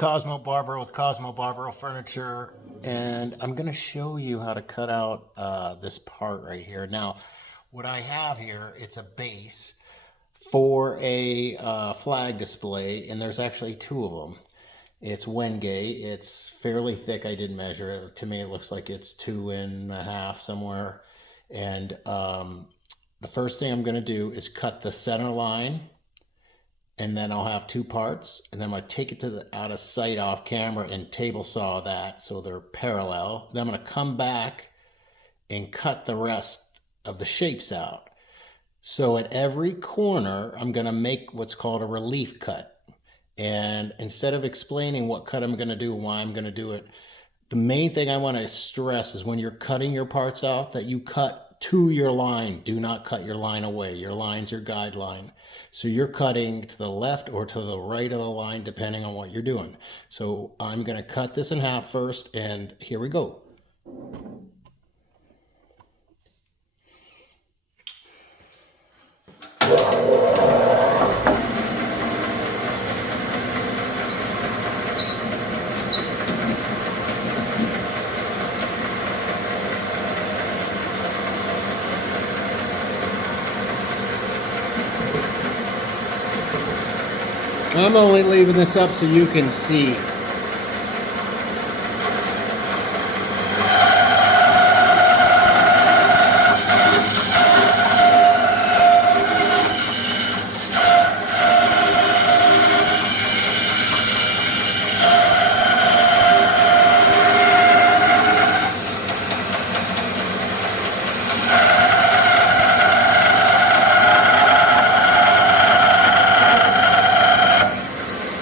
Cosmo Barber with Cosmo Barber Furniture, and I'm going to show you how to cut out this part right here. Now, what I have here, it's a base for a flag display, and there's actually two of them. It's Wenge. It's fairly thick. I didn't measure it. To me, it looks like it's 2.5 somewhere. And the first thing I'm going to do is cut the center line, and then I'll have two parts, and then I'm going to take it to the out of sight off camera and table saw that so they're parallel. Then I'm going to come back and cut the rest of the shapes out. So at every corner, I'm going to make what's called a relief cut. And instead of explaining what cut I'm going to do, why I'm going to do it, the main thing I want to stress is when you're cutting your parts out, that you cut to your line. Do not cut your line away. Your line's your guideline. So you're cutting to the left or to the right of the line, depending on what you're doing. So I'm going to cut this in half first, and here we go. I'm only leaving this up so you can see.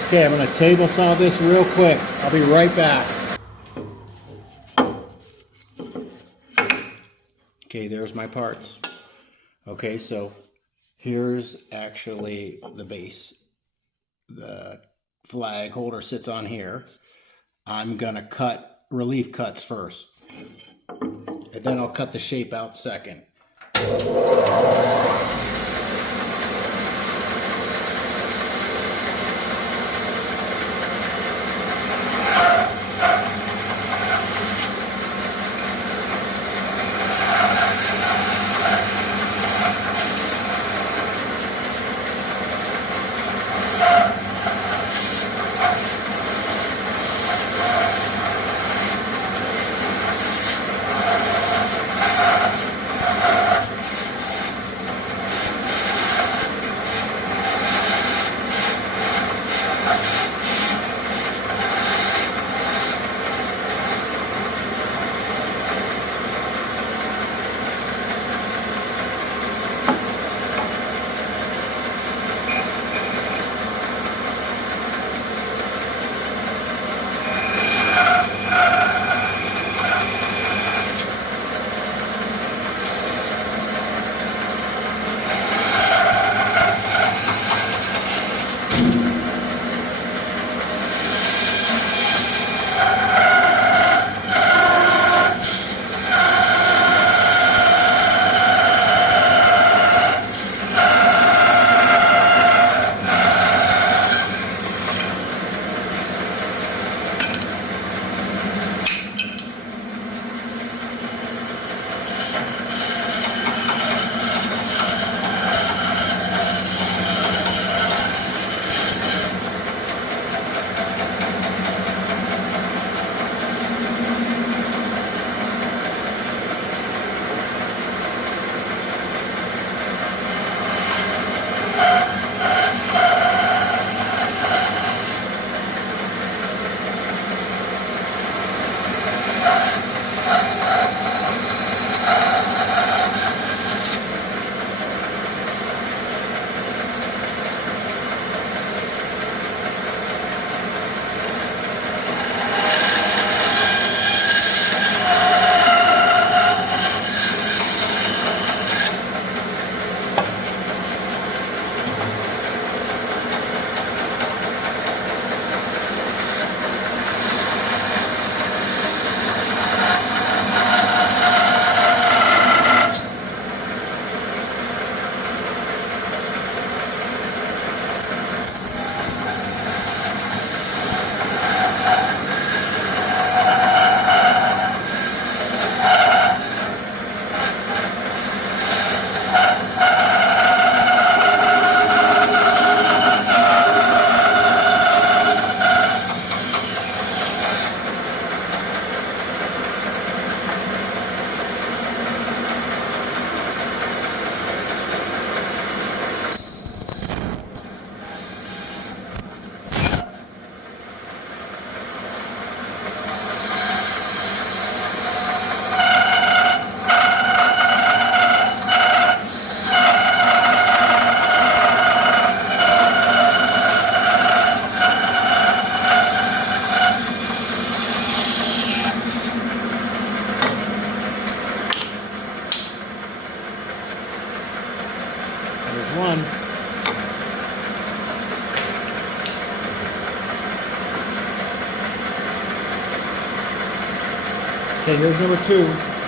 Okay, I'm going to table saw this real quick. I'll be right back. Okay, there's my parts. Okay, so here's actually the base. The flag holder sits on here. I'm going to cut relief cuts first, and then I'll cut the shape out second. Okay, here's number 2.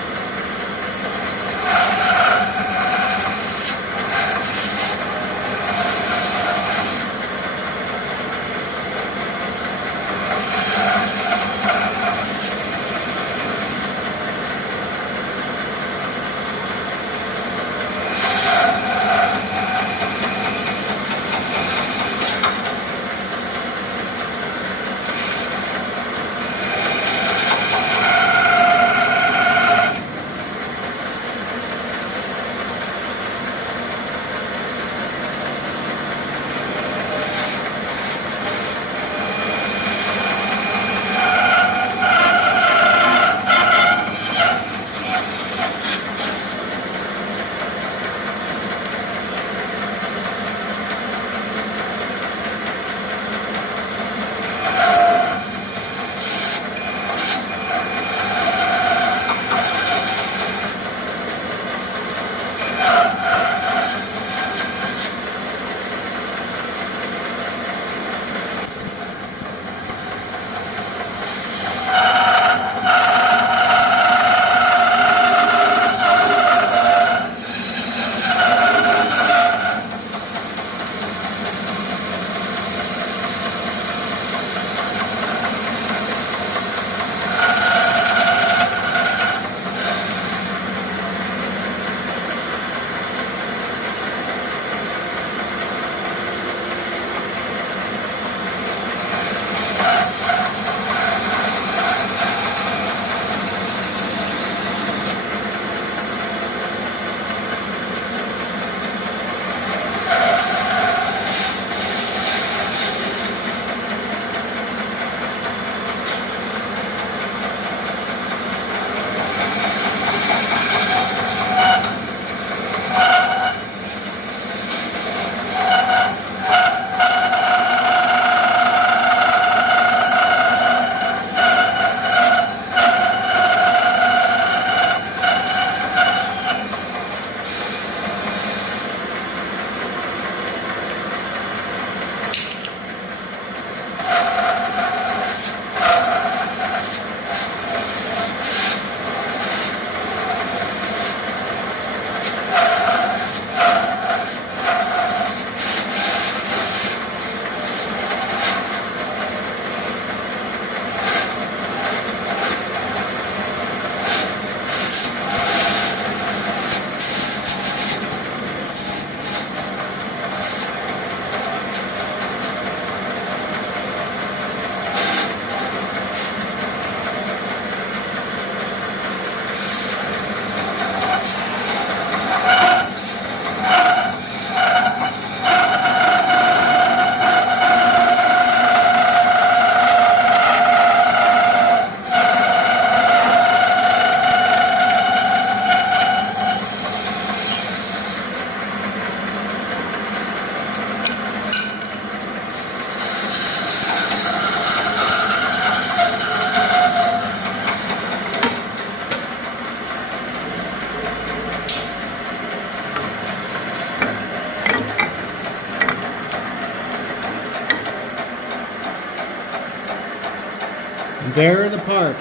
There are the parts.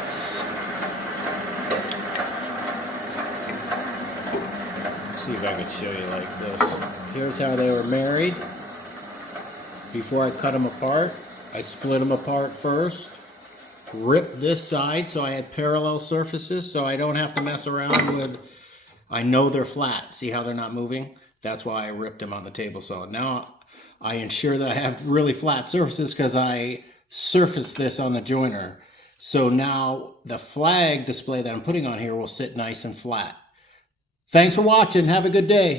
Let's see if I can show you like this. Here's how they were married. Before I cut them apart, I split them apart first. Ripped this side so I had parallel surfaces so I don't have to mess around with, I know they're flat. See how they're not moving? That's why I ripped them on the table saw. Now I ensure that I have really flat surfaces because I surfaced this on the joiner. So now the flag display that I'm putting on here will sit nice and flat. Thanks for watching. Have a good day.